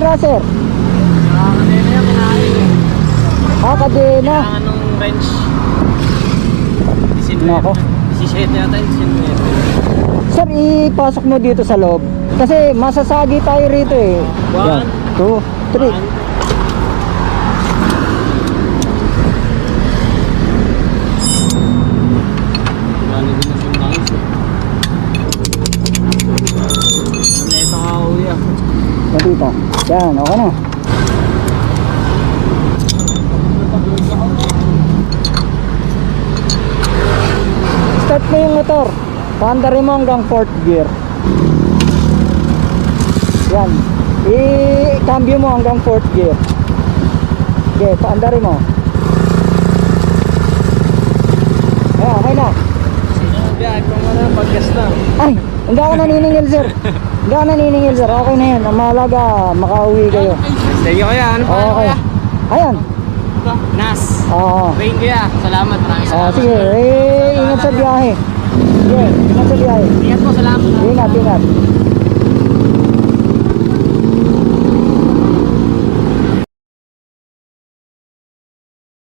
sira, sir? Kadena yan, kinain eh. Kadena. Kailangan ng wrench. Nako. 17 yata yun, 19. Sir, ipasok mo dito sa loob. Kasi masasagi tayo rito eh. 1, 2, 3. Dito. Yan, okay na. Start mo yung motor. Paandarin mo hanggang 4th gear. Yan. I-cambio mo hanggang 4th gear. Okay, paandarin mo. Ayan, okay na. Biyahe ko muna, pag-gas na. Ay, hindi ako naniningil, sir. Hindi ako naniningil, sir. Okay na yan. Ang mahalaga, makauwi kayo. Sige kuya, ano pa Okay. kuya? Ayan. Nas. Oo. Rain kuya, salamat. Maraming salamat. Sige, ingat sa biyahe. Sige, ingat sa biyahe. Ingat po, salamat. Ingat, ingat.